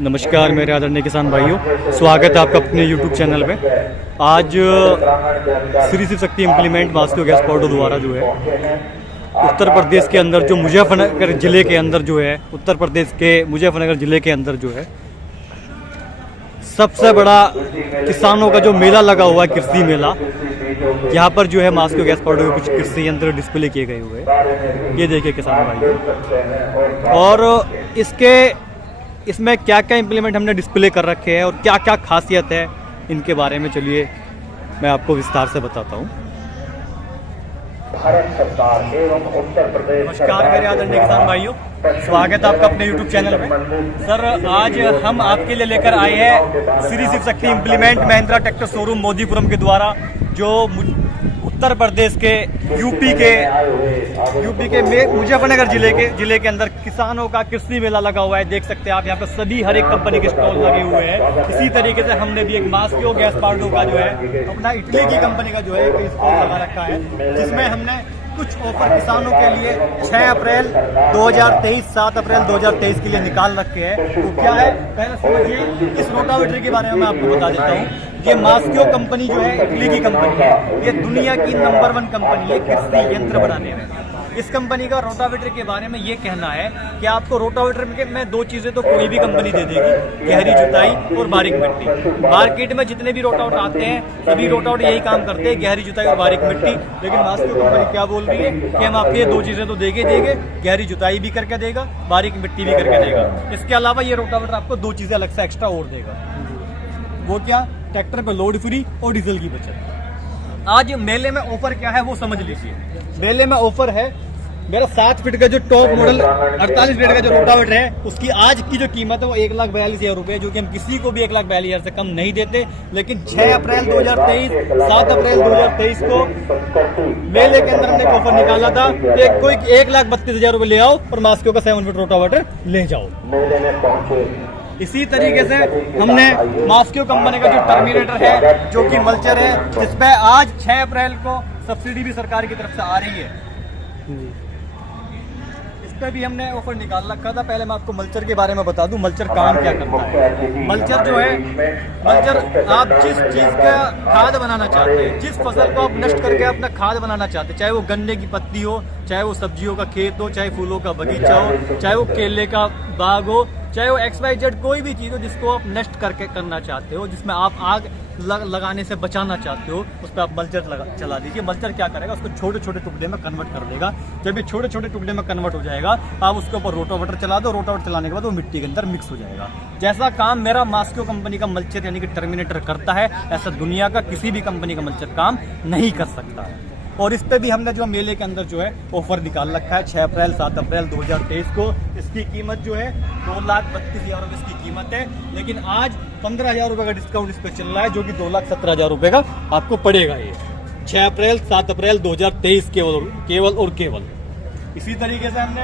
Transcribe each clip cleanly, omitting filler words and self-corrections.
नमस्कार मेरे आदरणीय किसान भाइयों, स्वागत है आपका अपने YouTube चैनल पे। आज Shri Shiv Shakti implement Moscow gas powder द्वारा जो है उत्तर प्रदेश के अंदर जो मुजफ्फरनगर ज़िले के अंदर जो है उत्तर प्रदेश के मुजफ्फरनगर ज़िले के अंदर जो है सबसे बड़ा किसानों का जो मेला लगा हुआ है, कृषि मेला। यहाँ पर जो है मास्को गैस पाउडर के कुछ कृषि यंत्र डिस्प्ले किए गए हुए हैं। ये देखिए किसान भाइयों, और इसमें क्या क्या इम्प्लीमेंट हमने डिस्प्ले कर रखे हैं और क्या क्या खासियत है इनके बारे में चलिए मैं आपको विस्तार से बताता हूँ। नमस्कार मेरे आदरणीय किसान भाइयों, स्वागत है आपका अपने YouTube चैनल में। सर, आज हम आपके लिए लेकर आए हैं Shri Shiv Shakti implement Mahindra tractor showroom Modipuram के द्वारा, जो उत्तर प्रदेश के यूपी के मुजफ्फरनगर जिले के अंदर किसानों का कृषि मेला लगा हुआ है। देख सकते हैं आप, यहाँ पे सभी हर एक कंपनी के स्टॉल लगे हुए हैं। इसी तरीके से हमने भी एक मास्को गैस पाउडर का जो है अपना इटली की कंपनी का जो है एक स्टॉल लगा रखा है, जिसमें हमने कुछ ऑफर किसानों के लिए 6 अप्रैल 2023, 7 अप्रैल 2023 के लिए निकाल रखे हैं। तो क्या है, पहले समझिए इस रोटावेटर के बारे में मैं आपको बता देता हूँ। ये मास्को कंपनी जो है इटली की कंपनी है, ये दुनिया की नंबर 1 कंपनी है कृषि यंत्र बनाने में। इस कंपनी का रोटावेटर के बारे में ये कहना है कि आपको रोटावेटर में 2 चीजें तो कोई भी कंपनी दे देगी, गहरी जुताई और बारीक मिट्टी। मार्केट में जितने भी रोटावेटर आते हैं सभी रोटावेटर यही काम करते हैं, गहरी जुताई और बारीक मिट्टी। लेकिन मास्को कंपनी क्या बोल रही है कि हम आपको ये 2 चीजें तो देंगे, गहरी जुताई भी करके देगा, बारीक मिट्टी भी करके देगा। इसके अलावा ये रोटावेटर आपको 2 चीजें अलग से एक्स्ट्रा और देगा। वो क्या? ट्रैक्टर पे लोड फ्री और डीजल की बचत। आज मेले में ऑफर क्या है वो समझ लीजिए। मेले में ऑफर है, मेरा 7 फीट का जो टॉप मॉडल 48 फीट का जो रोटावेटर है, उसकी आज की जो कीमत है वो 1,42,000 रुपए, जो कि हम किसी को भी 1,42,000 से कम नहीं देते। लेकिन 6 अप्रैल 2023, 7 अप्रैल 2023 को मेले के अंदर हमने ऑफर निकाला था कि कोई 1,32,000 रुपए ले आओ और मास्को का 7 फीट रोटावेटर ले जाओ। इसी तरीके से हमने मास्को कंपनी का जो टर्मिनेटर है, जो कि मल्चर है, जिसपे आज 6 अप्रैल को सब्सिडी भी सरकार की तरफ से आ रही है, इस पे भी हमने ऑफर निकाल रखा था। पहले मैं आपको मल्चर के बारे में बता दूं, मल्चर काम क्या करता है। मल्चर जो है, मल्चर आप जिस चीज का खाद बनाना चाहते हैं, जिस फसल को आप नष्ट करके अपना खाद बनाना चाहते हैं, चाहे वो गन्ने की पत्ती हो, चाहे वो सब्जियों का खेत हो, चाहे फूलों का बगीचा हो, चाहे वो केले का बाग हो, चाहे वो XYZ कोई भी चीज हो जिसको आप नष्ट करके करना चाहते हो, जिसमें आप आग लगाने से बचाना चाहते हो, उस पर आप मल्चर चला दीजिए। मल्चर क्या करेगा, उसको छोटे छोटे टुकड़े में कन्वर्ट कर देगा। जब ये छोटे छोटे टुकड़े में कन्वर्ट हो जाएगा, आप उसके ऊपर रोटावेटर चला दो, रोटावेटर चलाने के बाद वो मिट्टी के अंदर मिक्स हो जाएगा। जैसा काम मेरा मास्को कंपनी का मल्चर यानी कि टर्मिनेटर करता है, ऐसा दुनिया का किसी भी कंपनी का मल्चर काम नहीं कर सकता है। और इस पे भी हमने जो मेले के अंदर जो है ऑफर निकाल रखा है 6 अप्रैल 7 अप्रैल 2023 को। इसकी कीमत जो है 2,32,000 रुपये इसकी कीमत है, लेकिन आज 15,000 रुपये का डिस्काउंट इस पे चल रहा है, जो कि 2,17,000 रुपये का आपको पड़ेगा। ये 6 अप्रैल 7 अप्रैल 2023 केवल। इसी तरीके से हमने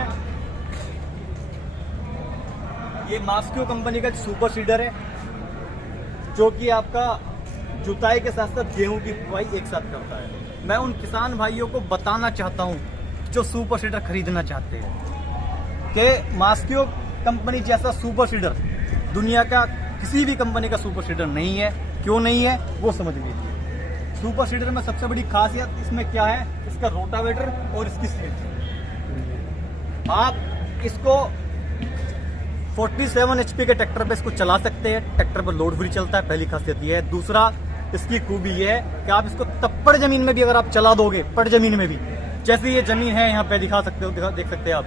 ये मास्को कंपनी का सुपर सीडर है, जो कि आपका जुताई के साथ साथ गेहूं की बुआई एक साथ करता है। मैं उन किसान भाइयों को बताना चाहता हूं जो सुपर सीडर खरीदना चाहते हैं कि मास्को कंपनी जैसा सुपर सीडर दुनिया का किसी भी कंपनी का सुपर सीडर नहीं है। क्यों नहीं है वो समझ लीजिए। सुपर सीडर में सबसे बड़ी खासियत इसमें क्या है, इसका रोटावेटर और इसकी स्विच। आप इसको 47 HP के ट्रैक्टर पे इसको चला सकते हैं, ट्रैक्टर पर लोड फ्री चलता है, पहली खासियत ये है। दूसरा इसकी खूबी ये है कि आप इसको तप्पड़ जमीन में भी अगर आप चला दोगे, पड़ जमीन में भी, जैसे ये जमीन है यहाँ पे दिखा सकते हो, देख सकते हैं आप,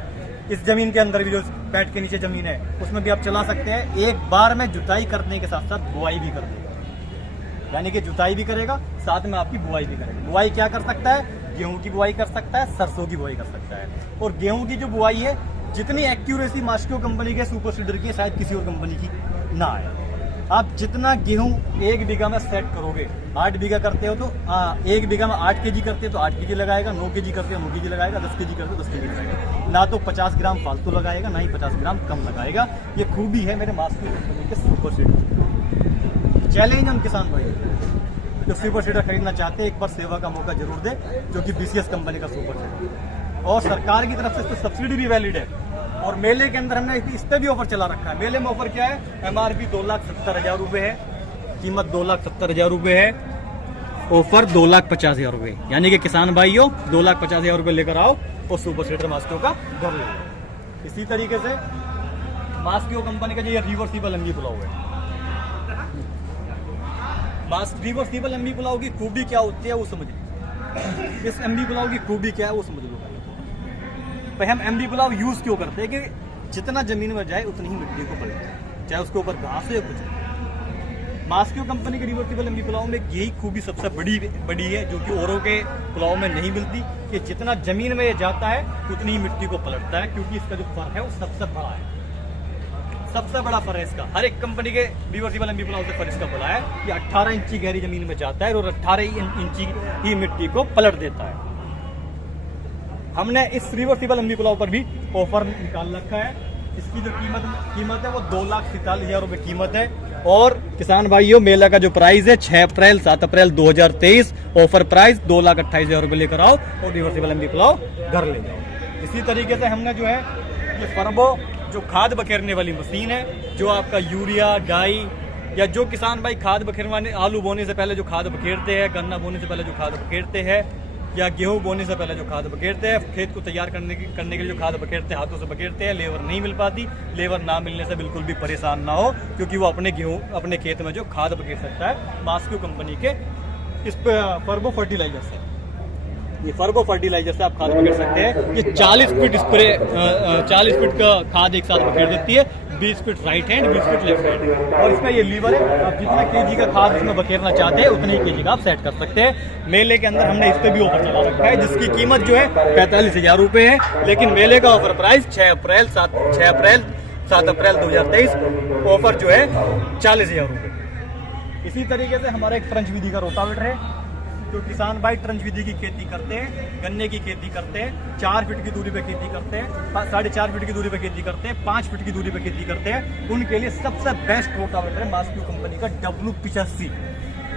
इस जमीन के अंदर भी जो पैट के नीचे जमीन है उसमें भी आप चला सकते हैं। एक बार में जुताई करने के साथ साथ बुआई भी कर देगा, यानी कि जुताई भी करेगा साथ में आपकी बुआई भी करेगा। बुआई क्या कर सकता है, गेहूं की बुआई कर सकता है, सरसों की बुआई कर सकता है। और गेहूं की जो बुआई है, जितनी एक्यूरेसी मास्को कंपनी के सुपर सीडर की शायद किसी और कंपनी की ना है। आप जितना गेहूं 1 बीघा में सेट करोगे, 8 बीघा करते हो तो 1 बीघा में 8 kg करते हो तो 8 kg लगाएगा, 9 kg करते हो 9 kg लगाएगा, 10 kg करते हो 10 kg लगाएगा। ना तो 50 ग्राम फालतू लगाएगा, ना ही 50 ग्राम कम लगाएगा। ये खूबी है मेरे मास्को कंपनी के सुपर सीडर। चैलेंज हम किसान भाई जो सुपर सीडर खरीदना चाहते हैं, एक बार सेवा का मौका जरूर दे, जो कि BCS कंपनी का सुपर सीडर। और सरकार की तरफ से इसको सब्सिडी भी वैलिड है। और मेले के अंदर हमने इस पे भी ऑफर चला रखा है। मेले में ऑफर क्या है, MRP 2,70,000 रुपये है, कीमत 2,70,000 रुपये है, ऑफर 2,50,000 रुपये। यानी कि किसान भाइयों 2,50,000 रुपये लेकर आओ और सुपर सीडर मास्कियो का घर ले लो। इसी तरीके से मास्कियो कंपनी का जो ये रिवर्सिबल एमबी पुलाव है, रिवर्सिबल एमबी पुलाव की खूबी क्या होती है वो समझ लो। इस एमबी पुलाव की खूबी क्या है वो समझ लो। भाई हम एमबी पुलाव यूज क्यों करते हैं कि जितना जमीन में जाए उतनी ही मिट्टी को पलटे, चाहे उसके ऊपर घास हो या कुछ। मास्कियो कंपनी के रिवर्सिबल एमबी पुलाव में यही खूबी सबसे बड़ी है जो कि औरों के पुलाव में नहीं मिलती, कि जितना जमीन में ये जाता है उतनी ही मिट्टी को पलटता है, क्योंकि इसका जो फर है वो सबसे बड़ा है, सबसे बड़ा फर है इसका। हर एक कंपनी के रिवर्सिबल एमबी पुलाव से फर इसका बड़ा है कि 18 इंची गहरी जमीन में जाता है और 18 इंची ही मिट्टी को पलट देता है। हमने इस रिवर्सिबल एमबी पुलाव पर भी ऑफर निकाल रखा है। इसकी जो कीमत है वो 2,47,000 रुपये कीमत है। और किसान भाइयों मेला का जो प्राइस है 6 अप्रैल 7 अप्रैल 2023, ऑफर प्राइस 2,28,000 रुपये लेकर आओ और रिवर्सिबल एमबी पुलाव घर ले जाओ। इसी तरीके से हमने जो है ये फर्बो जो खाद बखेरने वाली मशीन है, जो आपका यूरिया डाई या जो किसान भाई खाद बखेरवाने, आलू बोने से पहले जो खाद बखेरते हैं, गन्ना बोने से पहले जो खाद बखेरते हैं, या गेहूं बोने से पहले जो खाद बखेरते हैं, खेत को तैयार करने के लिए जो खाद बखेरते हैं, हाथों से बखेरते हैं, लेबर नहीं मिल पाती। लेबर ना मिलने से बिल्कुल भी परेशान ना हो, क्योंकि वो अपने खेत में जो खाद बखेर सकता है मास्कियो कंपनी के इस फर्बो फर्टिलाइजर से। ये फर्बो फर्टिलाइजर से आप खाद बखेर सकते हैं। ये 40 फीट स्प्रे 40 फीट का खाद एक साथ बखेर देती है, 20 feet right hand 20 feet left hand. और इसमें ये लीवर है, आप जितना केजी का खाद इसमें बखेरना चाहते हैं उतने ही केजी का आप सेट कर सकते हैं। मेले के अंदर हमने इस पे भी ऑफर चला रखा है, जिसकी कीमत जो है 45,000 रुपये है, लेकिन मेले का ऑफर प्राइस 6 अप्रैल 7 अप्रैल 2023, ऑफर जो है 40,000 रुपये। इसी तरीके से हमारा एक ट्रंच विधि का रोटावेटर है, जो किसान भाई ट्रंच विधि की खेती करते हैं, गन्ने की खेती करते हैं, 4 फीट की दूरी पे खेती करते हैं, 4.5 फीट की दूरी पे खेती करते हैं, 5 फीट की दूरी पे खेती करते हैं, उनके लिए सबसे बेस्ट रोटावेटर है मास्कियो कंपनी का W85,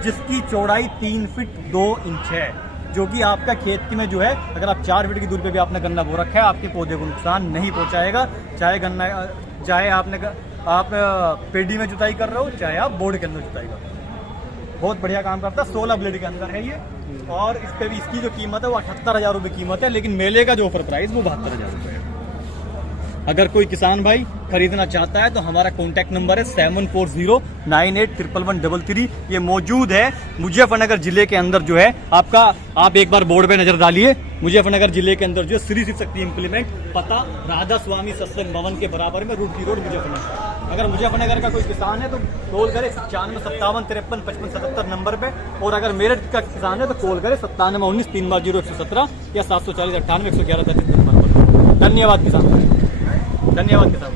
जिसकी चौड़ाई 3 फीट 2 इंच है, जो कि आपका खेत में जो है अगर आप 4 फीट की दूरी पे भी आपने गन्ना बो रखा है, आपके पौधे को नुकसान नहीं पहुंचाएगा। चाहे आप पेडी में जुताई कर रहे हो, चाहे आप बोर्ड के अंदर जुताई कर रहे हो, बहुत बढ़िया काम करता है। 16 ब्लेड के अंदर है ये, और इस पे भी इसकी जो कीमत है वो 78,000 रुपये कीमत है, लेकिन मेले का जो ऑफर प्राइस वो 72,000 रुपये है। अगर कोई किसान भाई खरीदना चाहता है तो हमारा कॉन्टैक्ट नंबर है 7409811133। ये मौजूद है मुजफ्फरनगर जिले के अंदर जो है आप एक बार बोर्ड पे नजर डालिए। मुजफ्फरनगर जिले के अंदर जो श्री शिव शक्ति इम्प्लीमेंट, पता राधा स्वामी सत्संग भवन के बराबर में, रूट की रोड मुजफ्फरनगर। अगर मुजफ्फरनगर का कोई किसान है तो कॉल करे 9557535577 नंबर पे, और अगर मेरठ का किसान है तो कॉल करे 9719 या 740 98 111 नंबर पर। धन्यवाद किसान, धन्यवाद किसान।